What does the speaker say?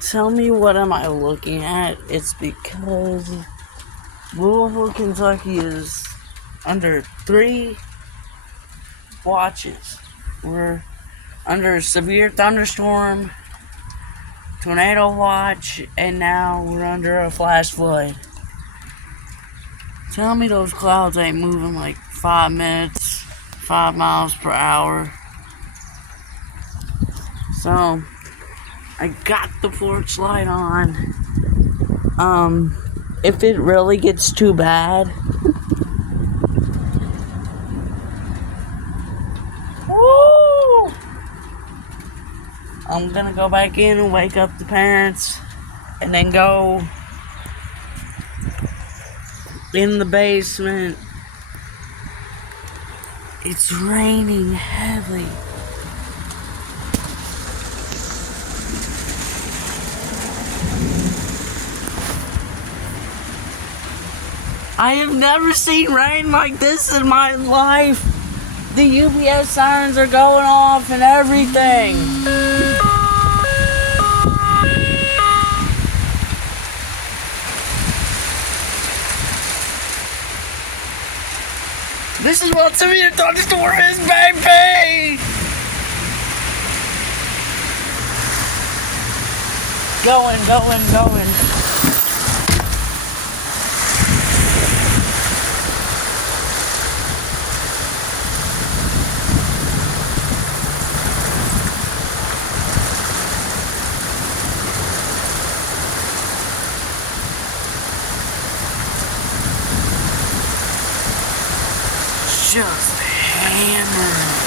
Tell me what am I looking at? It's because Louisville, Kentucky is under 3 watches. We're under severe thunderstorm, tornado watch, and now we're under a flash flood. Tell me those clouds ain't moving like 5 minutes, 5 miles per hour. So, I got the porch light on. If it really gets too bad, woo! I'm gonna go back in and wake up the parents, and then go in the basement. It's raining heavily. I have never seen rain like this in my life. The UPS sirens are going off and everything. This is what severe thunderstorm is, baby! Going. Just hammered.